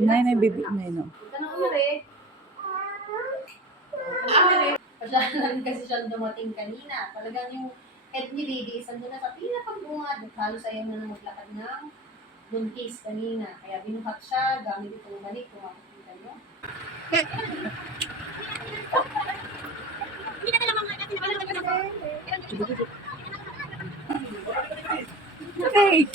Nay, baby, nay, no. Tanong mo rin. Padaanan kasi siya dumating kanina. Talagang yung head ni baby, isang doon na sa pinakabungad. Halos ayaw na maglakad ng buntis kanina. Kaya binuhat siya, gamit itong balik. Kung makikita nyo. Okay.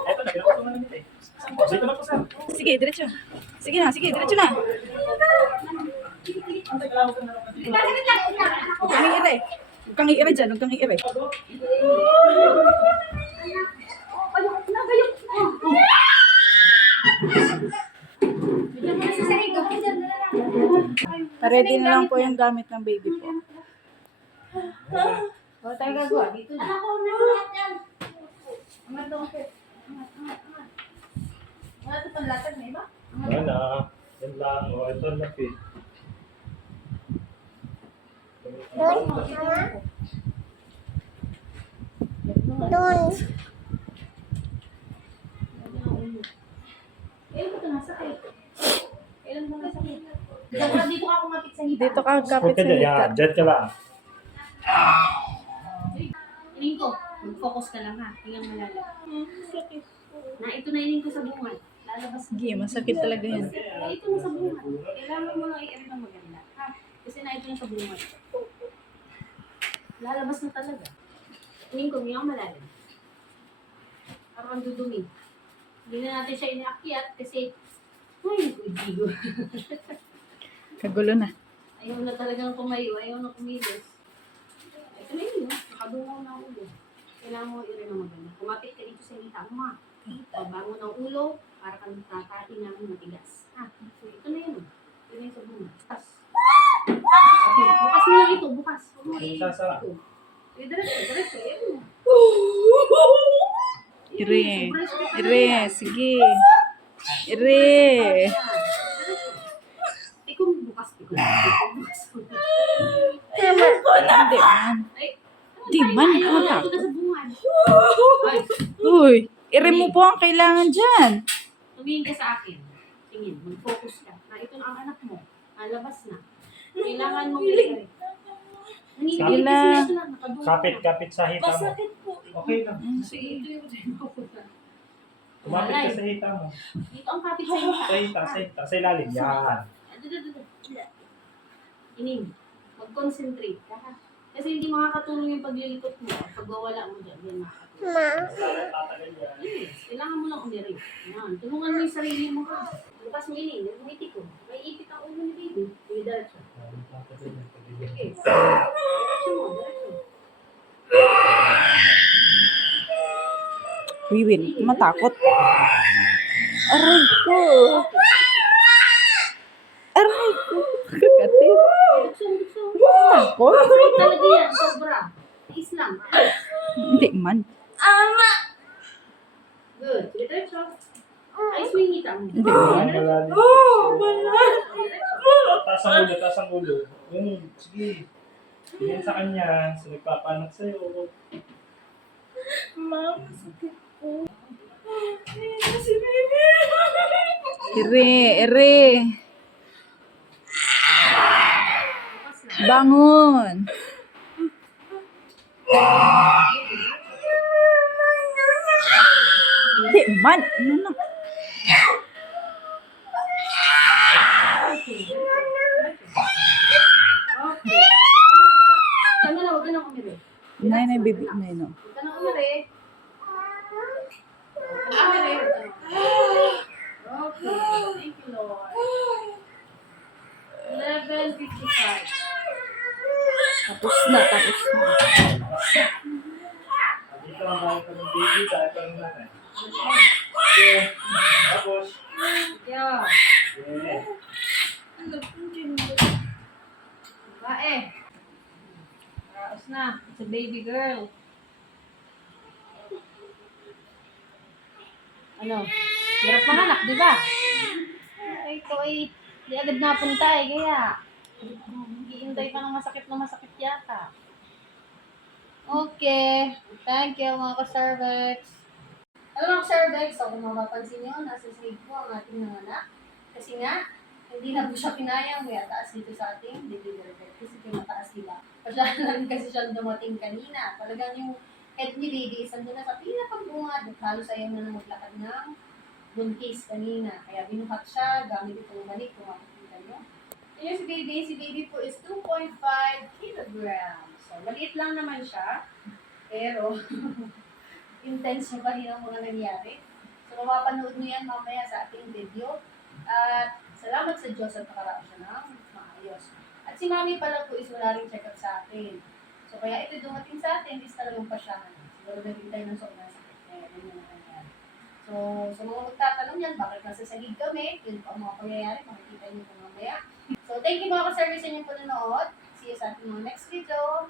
Eto na, ginawa ko na namin eh. Dito na po, sir. Sige, diretso. Sige na, diretso na. Huwag kang iire. Huwag kang iire dyan, huwag kang iire. Ready na lang po yung gamit ng baby po. O, tayo gagawa. Dito na. Angat daw. Angat ito panlatag na iba? Wala. Yan lang. O, ito na fit. Doon. Kailan ko ito nasakit? Kailan mo nasakit? Dito ka kumapit sa hita. Dito ka kapit Okay, sa yan. hita. Jet ka lang. Ining ko, mag-focus ka lang ha. Tingnan malalim. Na ito na ining ko sa bungan. Lalabas na. Sige, masakit talaga yan. Ito na sa bungan. Kailangan mo lang i-air ng maganda. Ha? Kasi na ito na sa bungan. Lalabas na talaga. Ining ko, tingnan malalim. Parang dudumi. Hindi na natin siya inaakyat kasi ay, kudigo. Kagulo na. Ayaw na talagang tumayo. Ayaw na kumilos. Ito na yun. Nakadungaw na ulo. Kailangan mo i-air ng maganda. Kumapit ka dito sa hita mo ha. Bango ng ulo para kang tatatin namin matigas. Ha? So, ito na yun. Ito na yung sa bunga. Bukas. Okay. Bukas mo lang ito. Bukas. Huwag mo Sasara. ito. Diretso. Ayan mo. Ire. Ire, sige. Ire. Tikong bukas. Tikong bukas. Hindi man. Ay. Di man, Ayaw na anak. ito na sa bunga. Ay. Uy, ire mo po ang kailangan dyan. Tumingin ka sa akin. Tingin. Mag-focus ka. Na ito na ang anak mo. Nalabas na. Kailangan mong i-air. Nanginginig kasi na ito lang. Nakadungaw na. Kapit sa hita mo. Okay lang. Sige, ito yung mapupunta. Kumapit ka sa hita mo. Dito ang kapit sa hita. Sa hita. Sa ilalim. Yan. Ining. Mag-concentrate ka ha. Kasi hindi makakatulong yung paglilikot mo. Pagwawala mo dyan, yan makakatulong. Tatagal yan. Yes, kailangan mo lang umirin. Yan. Tulungan mo yung sarili mo ha. Bukas mo ining. Nagumiti ko. May ipit ang ulo ni baby. Sige, diretso. Sige. Diretso mo, diretso. Wiwin, matakot. Aray ko. Aray ko. Kakati. Bukso. Takot. Masakit talaga yan. Sobra. Tiis lang. Hindi man. Good. Sige, diretso. Ay, swing hita mo. Hindi man. Malalim. Taas ang ulo. Sige. Tingin sa kanya. Sa nagpapanak sa'yo. Ire. Bangon. Hindi man. Ano na? Okay. Tama na, huwag ka nang umiri. Nay, baby, nay, no. Huwag ka nang umiri. Umiri. Okay. Thank you, Lord. 11:55. Tapos na. Dito ang bahay ko ng baby. Dahil pa ng nanay. Okay. Tapos. Yeah. Yeah. Bae. Raos na. It's a baby girl. Ano? Hirap manganak, di ba? Ay, ko ay di agad napunta eh, kaya hihintay pa ng masakit na masakit yata. Okay. Thank you, mga ka-cervix. Alam mo, Sir Bex, so kung mapapansin nyo, nasa side po ang ating nanganak. Kasi nga, hindi na po siya pinayang, may ataas dito sa ating delivery bed. Kasi pinataas diba? Pasyahan na rin kasi siya dumating kanina. Talagang yung head ni baby is nandun na sa pinakabungad at halos ayaw na maglakad ng buntis kanina. Kaya binuhat siya, gamit itong balik, kung makikita nyo. Yun si baby po is 2.5 kilograms. So, maliit lang naman siya. Pero, intense pa rin ang mga nangyari. So, mapapanood nyo yan mamaya sa ating video. At salamat sa Diyos at nakaraan siya ng maayos. At si mami pala po is wala rin check-up sa atin. So, kaya ito dumating sa atin, is talagang pasyahan. Siguro naghintay ng sobrang sakit. Kaya yun yung nangyari. So, sa mga magtatanong yan, bakit nasa salig kami, yun po ang mga pangyayari, makikita nyo po mamaya. So, thank you mga ka-service sa inyong panonood. See you sa ating mga next video.